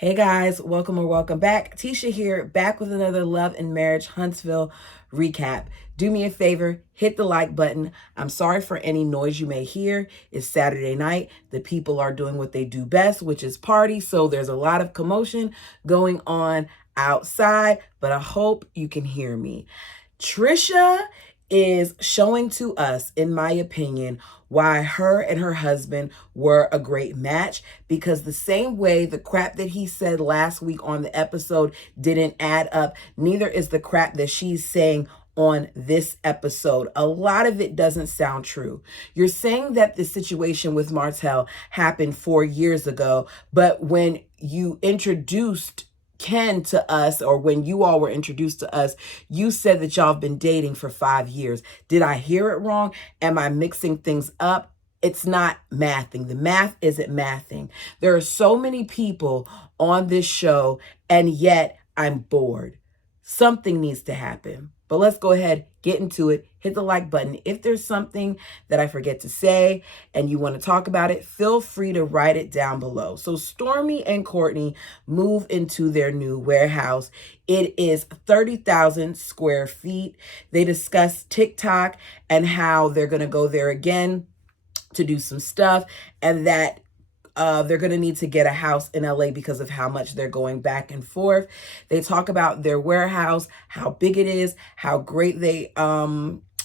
Hey guys, welcome or welcome back. Tisha here, back with another Love and Marriage Huntsville recap. Do me a favor, hit the like button. I'm sorry for any noise you may hear. It's Saturday night. The people are doing what they do best, which is party. So there's a lot of commotion going on outside, but I hope you can hear me. Trisha is showing to us, in my opinion, why her and her husband were a great match, because the same way the crap that he said last week on the episode didn't add up, neither is the crap that she's saying on this episode. A lot of it doesn't sound true. You're saying that the situation with Martell happened 4 years ago, but when you introduced Ken to us, or when you all were introduced to us, you said that y'all have been dating for 5 years. Did I hear it wrong? Am I mixing things up? It's not mathing. The math isn't mathing. There are so many people on this show, and yet I'm bored. Something needs to happen. But let's go ahead, get into it. Hit the like button. If there's something that I forget to say and you want to talk about it, feel free to write it down below. So Stormy and Courtney move into their new warehouse. It is 30,000 square feet. They discuss TikTok and how they're going to go there again to do some stuff, and that they're going to need to get a house in LA because of how much they're going back and forth. They talk about their warehouse, how big it is, how great they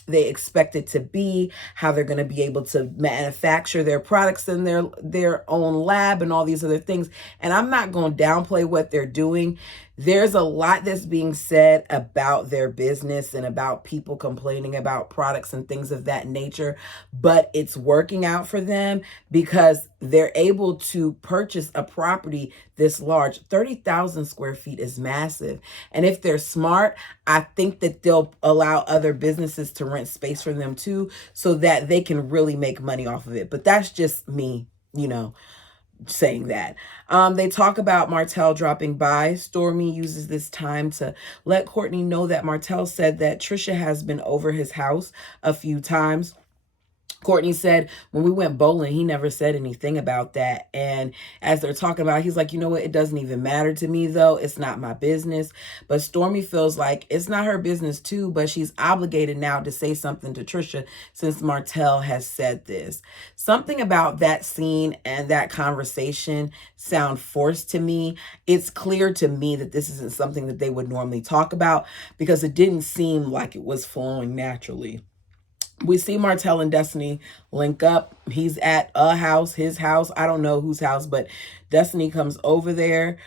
expect it to be, how they're going to be able to manufacture their products in their own lab and all these other things. And I'm not going to downplay what they're doing. There's a lot that's being said about their business and about people complaining about products and things of that nature, but it's working out for them because they're able to purchase a property this large. 30,000 square feet is massive. And if they're smart, I think that they'll allow other businesses to rent space for them too, so that they can really make money off of it. But that's just me, saying that. They talk about Martell dropping by. Stormy uses this time to let Courtney know that Martell said that Trisha has been over his house a few times. Courtney said when we went bowling, he never said anything about that. And as they're talking about it, he's like, you know what? It doesn't even matter to me, though. It's not my business. But Stormy feels like it's not her business, too. But she's obligated now to say something to Trisha since Martell has said this. Something about that scene and that conversation sound forced to me. It's clear to me that this isn't something that they would normally talk about because it didn't seem like it was flowing naturally. We see Martell and Destiny link up. He's at his house. I don't know whose house, but Destiny comes over there.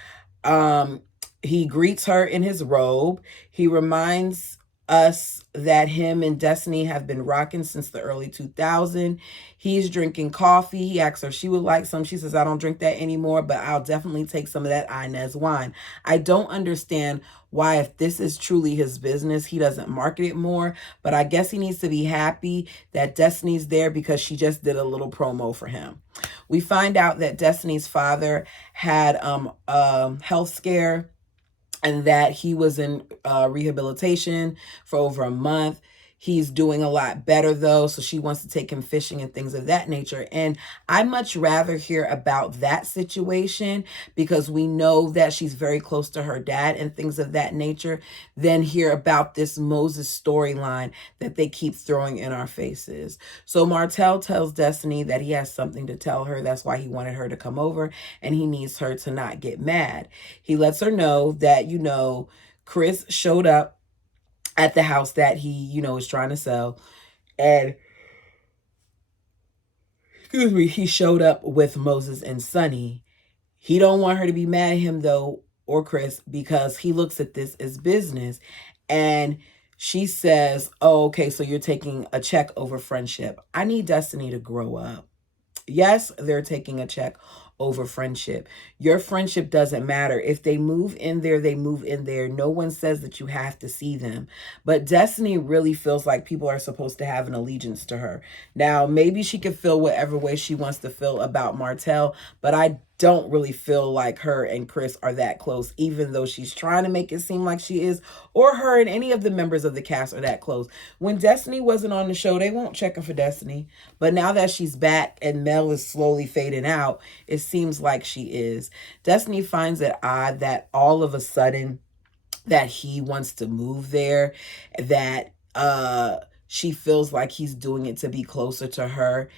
He greets her in his robe. He reminds us that him and Destiny have been rocking since the early 2000s. He's drinking coffee. He asks her if she would like some. She says, I don't drink that anymore, but I'll definitely take some of that Inez wine. I don't understand why, if this is truly his business, he doesn't market it more, but I guess he needs to be happy that Destiny's there because she just did a little promo for him. We find out that Destiny's father had a health scare and that he was in rehabilitation for over a month. He's doing a lot better, though, so she wants to take him fishing and things of that nature. And I'd much rather hear about that situation, because we know that she's very close to her dad and things of that nature, than hear about this Moses storyline that they keep throwing in our faces. So Martell tells Destiny that he has something to tell her. That's why he wanted her to come over, and he needs her to not get mad. He lets her know that, Chris showed up at the house that he, is trying to sell. And, he showed up with Moses and Sonny. He don't want her to be mad at him, though, or Chris, because he looks at this as business. And she says, oh, okay, so you're taking a check over friendship. I need Destiny to grow up. Yes, they're taking a check over friendship. Your friendship doesn't matter. If they move in there, they move in there. No one says that you have to see them. But Destiny really feels like people are supposed to have an allegiance to her. Now, maybe she can feel whatever way she wants to feel about Martell, but I don't really feel like her and Chris are that close, even though she's trying to make it seem like she is, or her and any of the members of the cast are that close. When Destiny wasn't on the show, they won't check her for Destiny. But now that she's back and Mel is slowly fading out, it seems like she is. Destiny finds it odd that all of a sudden that he wants to move there, that she feels like he's doing it to be closer to her.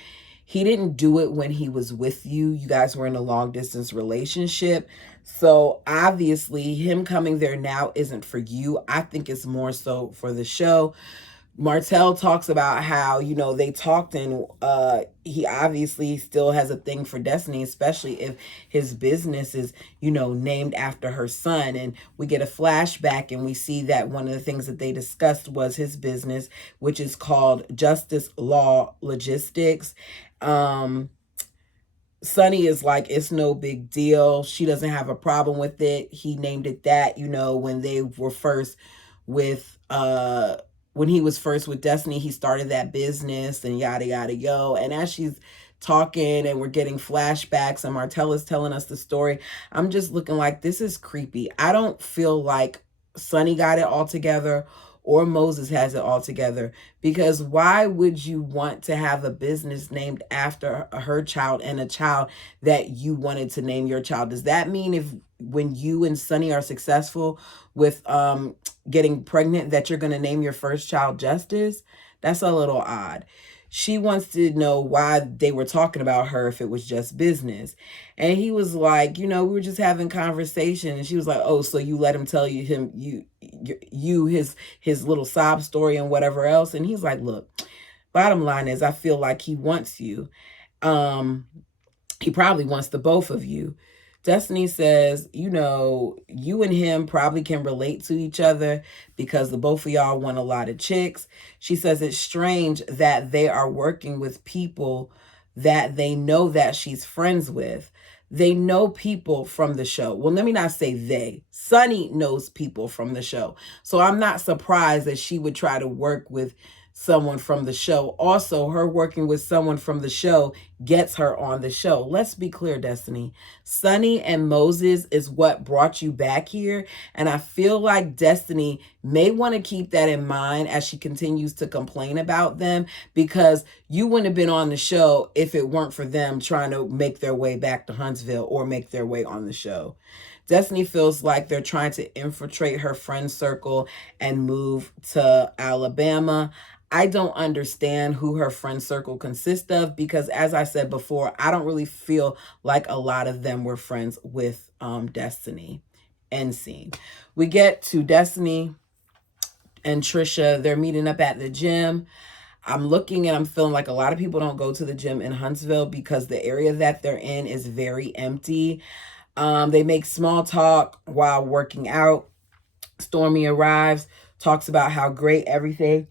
He didn't do it when he was with you. You guys were in a long distance relationship. So obviously him coming there now isn't for you. I think it's more so for the show. Martell talks about how, they talked, and he obviously still has a thing for Destiny, especially if his business is, named after her son. And we get a flashback and we see that one of the things that they discussed was his business, which is called Justice Law Logistics. Sunny is like, it's no big deal. She doesn't have a problem with it. He named it that, when they were first with, when he was first with Destiny, he started that business and yada, yada, yo. And as she's talking and we're getting flashbacks and Martell is telling us the story, I'm just looking like, this is creepy. I don't feel like Sunny got it all together or Moses has it all together, because why would you want to have a business named after her child and a child that you wanted to name your child? Does that mean if when you and Sunny are successful with getting pregnant that you're going to name your first child Justice? That's a little odd. She wants to know why they were talking about her if it was just business. And he was like, we were just having conversation. And she was like, oh, so you let him tell you his little sob story and whatever else. And he's like, look, bottom line is I feel like he wants you. He probably wants the both of you. Destiny says, you and him probably can relate to each other because the both of y'all want a lot of chicks. She says it's strange that they are working with people that they know that she's friends with. They know people from the show. Well, let me not say they. Sunny knows people from the show. So I'm not surprised that she would try to work with someone from the show. Also, her working with someone from the show gets her on the show. Let's be clear, Destiny. Sunny and Moses is what brought you back here. And I feel like Destiny may want to keep that in mind as she continues to complain about them, because you wouldn't have been on the show if it weren't for them trying to make their way back to Huntsville or make their way on the show. Destiny feels like they're trying to infiltrate her friend circle and move to Alabama. I don't understand who her friend circle consists of, because as I said before, I don't really feel like a lot of them were friends with Destiny. End scene. We get to Destiny and Trisha. They're meeting up at the gym. I'm looking and I'm feeling like a lot of people don't go to the gym in Huntsville because the area that they're in is very empty. They make small talk while working out. Stormy arrives, talks about how great everything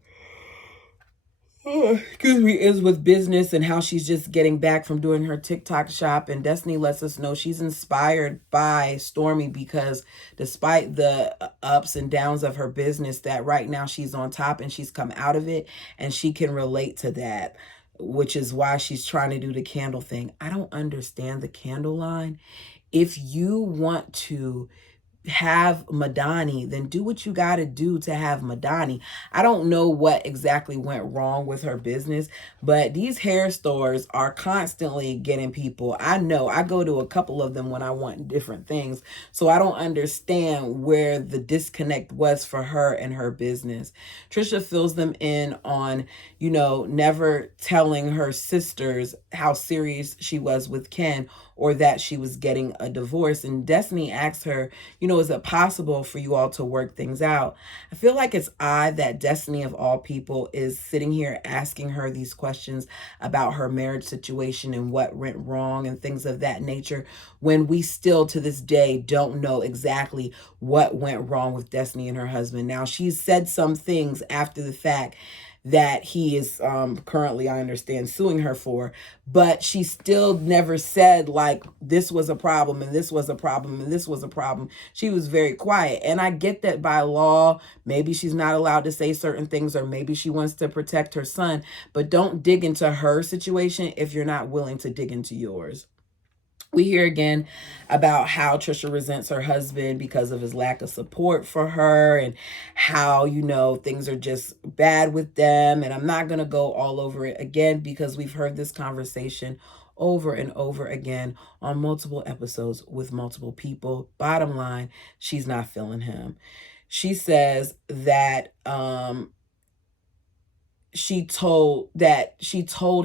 is with business and how she's just getting back from doing her TikTok shop. And Destiny lets us know she's inspired by Stormy because despite the ups and downs of her business, that right now she's on top and she's come out of it and she can relate to that, which is why she's trying to do the candle thing. I don't understand the candle line. If you want to have Madani, then do what you got to do to have Madani. I don't know what exactly went wrong with her business, but these hair stores are constantly getting people. I know I go to a couple of them when I want different things. So I don't understand where the disconnect was for her and her business. Trisha fills them in on, never telling her sisters how serious she was with Ken or that she was getting a divorce. And Destiny asks her, is it possible for you all to work things out? I feel like it's odd that Destiny of all people is sitting here asking her these questions about her marriage situation and what went wrong and things of that nature, when we still to this day don't know exactly what went wrong with Destiny and her husband. Now, she's said some things after the fact that he is currently, I understand, suing her for, but she still never said like this was a problem and this was a problem and this was a problem. She was very quiet. And I get that by law, maybe she's not allowed to say certain things, or maybe she wants to protect her son, but don't dig into her situation if you're not willing to dig into yours. We hear again about how Trisha resents her husband because of his lack of support for her, and how, things are just bad with them. And I'm not going to go all over it again because we've heard this conversation over and over again on multiple episodes with multiple people. Bottom line, she's not feeling him. She says that she told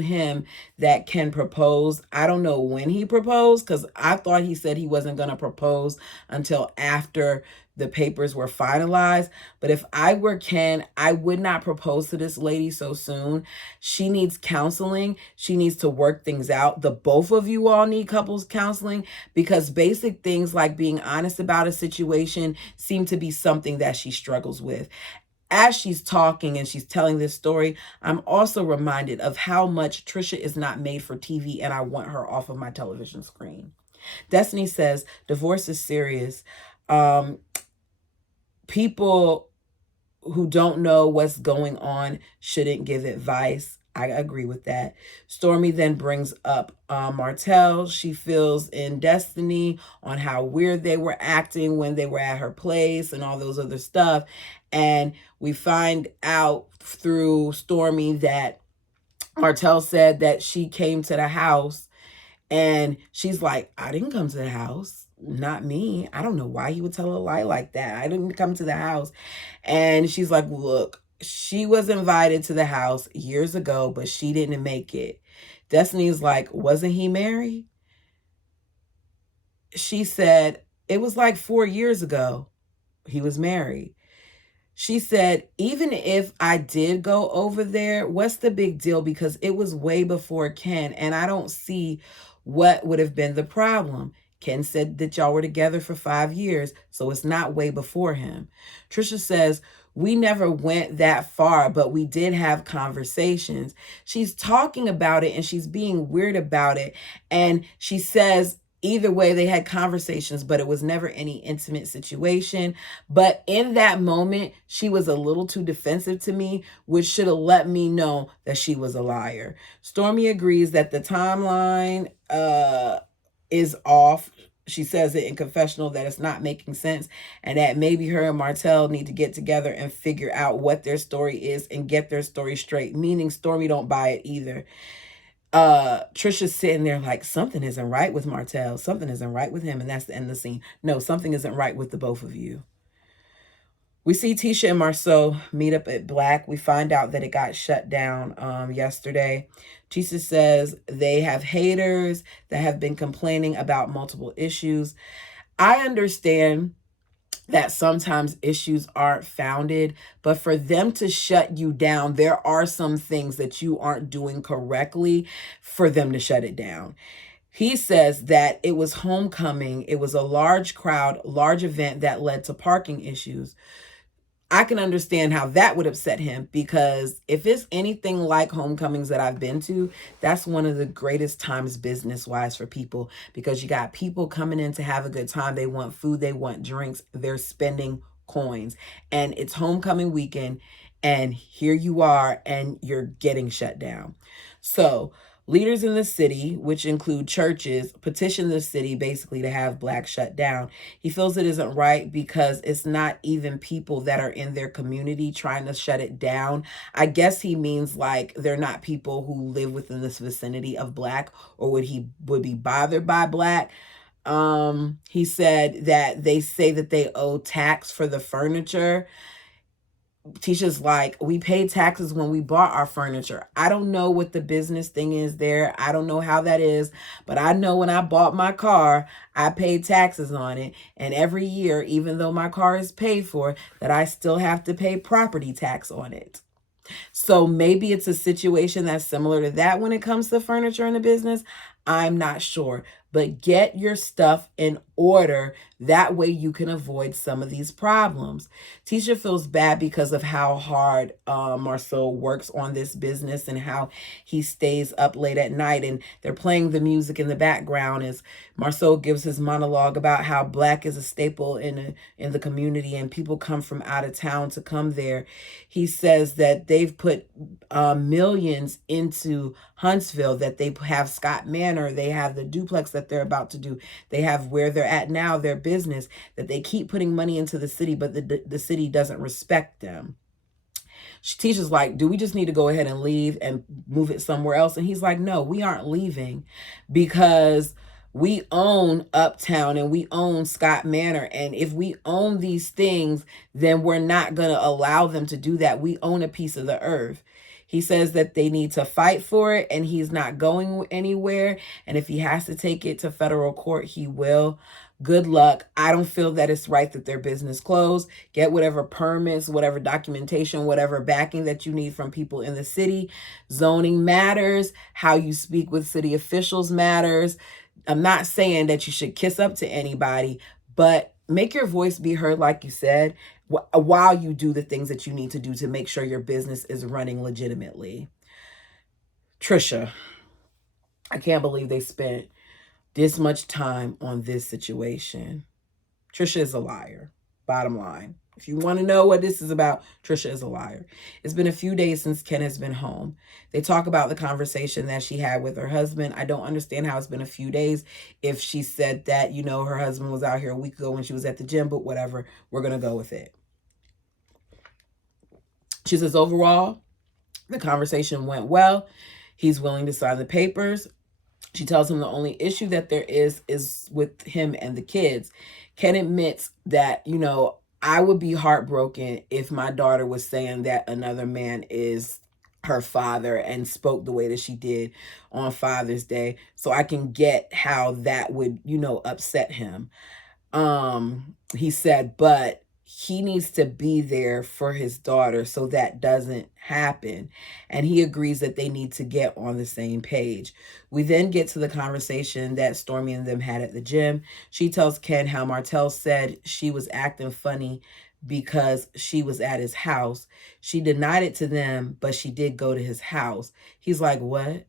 him that Ken proposed. I don't know when he proposed, because I thought he said he wasn't going to propose until after the papers were finalized. But if I were Ken, I would not propose to this lady so soon. She needs counseling. She needs to work things out. The both of you all need couples counseling, because basic things like being honest about a situation seem to be something that she struggles with. As she's talking and she's telling this story, I'm also reminded of how much Trisha is not made for TV, and I want her off of my television screen. Destiny says, divorce is serious. People who don't know what's going on shouldn't give advice. I agree with that. Stormy then brings up Martell. She feels in Destiny on how weird they were acting when they were at her place and all those other stuff. And we find out through Stormy that Martell said that she came to the house, and she's like, I didn't come to the house. Not me. I don't know why he would tell a lie like that. I didn't come to the house. And she's like, look, she was invited to the house years ago, but she didn't make it. Destiny's like, wasn't he married? She said, it was like 4 years ago. He was married. She said, even if I did go over there, what's the big deal? Because it was way before Ken, and I don't see what would have been the problem. Ken said that y'all were together for 5 years, so it's not way before him. Trisha says, we never went that far, but we did have conversations. She's talking about it and she's being weird about it. And she says, either way, they had conversations, but it was never any intimate situation. But in that moment, she was a little too defensive to me, which should have let me know that she was a liar. Stormy agrees that the timeline is off. She says it in confessional that it's not making sense, and that maybe her and Martell need to get together and figure out what their story is and get their story straight, meaning Stormy don't buy it either. Trisha's sitting there like, something isn't right with Martell. Something isn't right with him. And that's the end of the scene. No, something isn't right with the both of you. We see Tisha and Marceau meet up at Black. We find out that it got shut down yesterday. Tisha says they have haters that have been complaining about multiple issues. I understand that sometimes issues aren't founded, but for them to shut you down, there are some things that you aren't doing correctly for them to shut it down. He says that it was homecoming. It was a large crowd, large event that led to parking issues. I can understand how that would upset him, because if it's anything like homecomings that I've been to, that's one of the greatest times business-wise for people, because you got people coming in to have a good time. They want food, they want drinks, they're spending coins. And it's homecoming weekend, and here you are, and you're getting shut down. So leaders in the city, which include churches, petition the city basically to have Black shut down. He feels it isn't right because it's not even people that are in their community trying to shut it down. I guess he means like they're not people who live within this vicinity of Black, or would be bothered by Black. He said that they say that they owe tax for the furniture. Tisha's like, we paid taxes when we bought our furniture. I don't know what the business thing is there. I don't know how that is, but I know when I bought my car, I paid taxes on it. And every year, even though my car is paid for, that I still have to pay property tax on it. So maybe it's a situation that's similar to that when it comes to furniture in the business. I'm not sure. But get your stuff in order. That way you can avoid some of these problems. Tisha feels bad because of how hard Marceau works on this business and how he stays up late at night. And they're playing the music in the background as Marceau gives his monologue about how Black is a staple in the community and people come from out of town to come there. He says that they've put millions into Huntsville, that they have Scott Manor, they have the duplex that that they're about to do. They have where they're at now, their business, that they keep putting money into the city, but the city doesn't respect them. Tisha's like, do we just need to go ahead and leave and move it somewhere else? And he's like, no, we aren't leaving, because we own Uptown and we own Scott Manor. And if we own these things, then we're not going to allow them to do that. We own a piece of the earth. He says that they need to fight for it, and he's not going anywhere. And if he has to take it to federal court, he will. Good luck. I don't feel that it's right that their business closed. Get whatever permits, whatever documentation, whatever backing that you need from people in the city. Zoning matters. How you speak with city officials matters. I'm not saying that you should kiss up to anybody, but make your voice be heard, like you said, while you do the things that you need to do to make sure your business is running legitimately. Trisha, I can't believe they spent this much time on this situation. Trisha is a liar. Bottom line. If you want to know what this is about, Trisha is a liar. It's been a few days since Ken has been home. They talk about the conversation that she had with her husband. I don't understand how it's been a few days if she said that, you know, her husband was out here a week ago when she was at the gym, but whatever. We're going to go with it. She says, overall, the conversation went well. He's willing to sign the papers. She tells him the only issue that there is with him and the kids. Ken admits that, you know, I would be heartbroken if my daughter was saying that another man is her father and spoke the way that she did on Father's Day. So I can get how that would, you know, upset him. He said, but he needs to be there for his daughter so that doesn't happen. And he agrees that they need to get on the same page. We then get to the conversation that Stormy and them had at the gym. She tells Ken how Martell said she was acting funny because she was at his house. She denied it to them, but she did go to his house. He's like, what?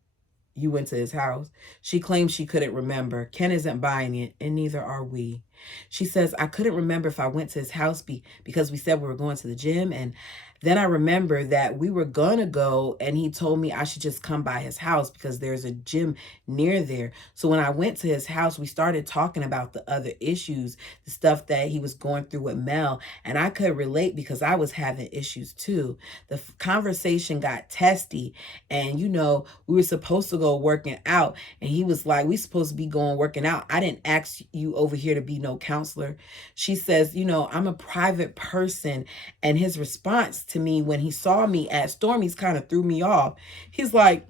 You went to his house? She claims she couldn't remember. Ken isn't buying it, and neither are we. She says, I couldn't remember if I went to his house because we said we were going to the gym. And then I remember that we were going to go, and he told me I should just come by his house because there's a gym near there. So when I went to his house, we started talking about the other issues, the stuff that he was going through with Mel. And I could relate because I was having issues too. The conversation got testy, and, you know, we were supposed to go working out. And he was like, we supposed to be going working out. I didn't ask you over here to be no counselor. She says, you know, I'm a private person. And his response to me when he saw me at Stormy's kind of threw me off. He's like,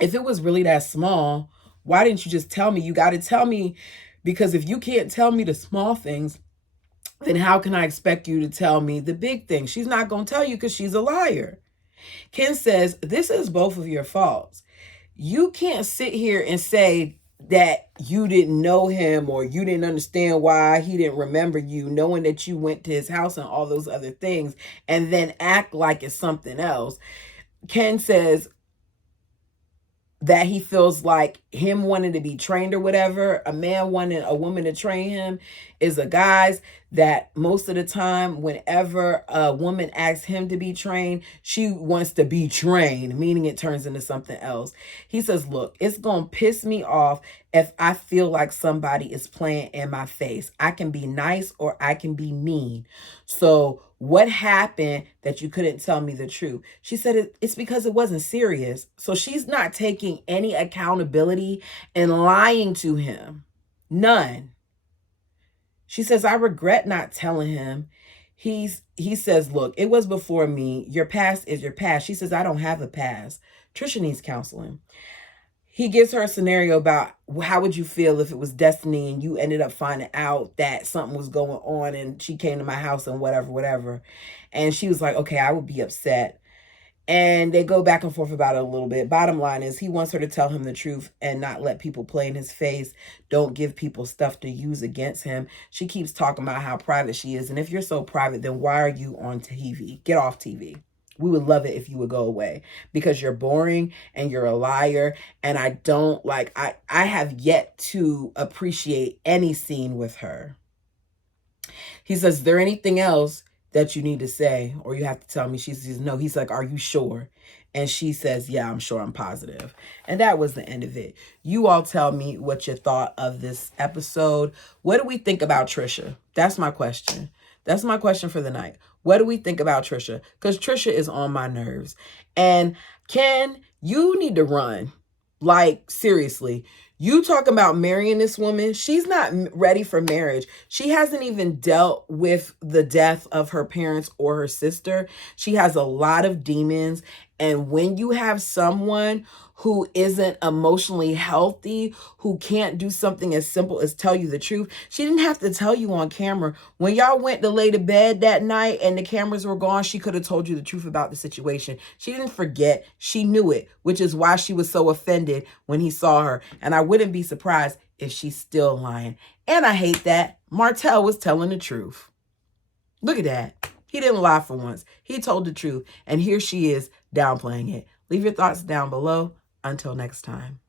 if it was really that small, why didn't you just tell me? You got to tell me, because if you can't tell me the small things, then how can I expect you to tell me the big things? She's not going to tell you because she's a liar. Ken says, this is both of your faults. You can't sit here and say that you didn't know him or you didn't understand why he didn't remember you, knowing that you went to his house and all those other things, and then act like it's something else. Ken says that he feels like him wanting to be trained or whatever, a man wanting a woman to train him, is a guy's, that most of the time whenever a woman asks him to be trained, she wants to be trained, meaning it turns into something else. He says, look, it's going to piss me off if I feel like somebody is playing in my face. I can be nice or I can be mean. So what happened that you couldn't tell me the truth? She said it's because it wasn't serious. So she's not taking any accountability and lying to him. None. She says, I regret not telling him. He says, look, it was before me. Your past is your past. She says, I don't have a past. Trisha needs counseling. He gives her a scenario about how would you feel if it was destiny and you ended up finding out that something was going on and she came to my house and whatever. And she was like, okay, I would be upset. And they go back and forth about it a little bit. Bottom line is he wants her to tell him the truth and not let people play in his face. Don't give people stuff to use against him. She keeps talking about how private she is. And if you're so private, then why are you on TV? Get off TV. We would love it if you would go away because you're boring and you're a liar. And I don't like, I have yet to appreciate any scene with her. He says, is there anything else that you need to say or you have to tell me? She says, no. He's like, are you sure? And she says, yeah, I'm sure I'm positive. And that was the end of it. You all tell me what you thought of this episode. What do we think about Trisha? That's my question. That's my question for the night. What do we think about Trisha? Because Trisha is on my nerves. And Ken, you need to run. Like, seriously. You talk about marrying this woman. She's not ready for marriage. She hasn't even dealt with the death of her parents or her sister. She has a lot of demons. And when you have someone who isn't emotionally healthy, who can't do something as simple as tell you the truth, she didn't have to tell you on camera. When y'all went to lay to bed that night and the cameras were gone, she could have told you the truth about the situation. She didn't forget. She knew it, which is why she was so offended when he saw her. And I wouldn't be surprised if she's still lying. And I hate that. Martell was telling the truth. Look at that. He didn't lie for once. He told the truth. And here she is downplaying it. Leave your thoughts down below. Until next time.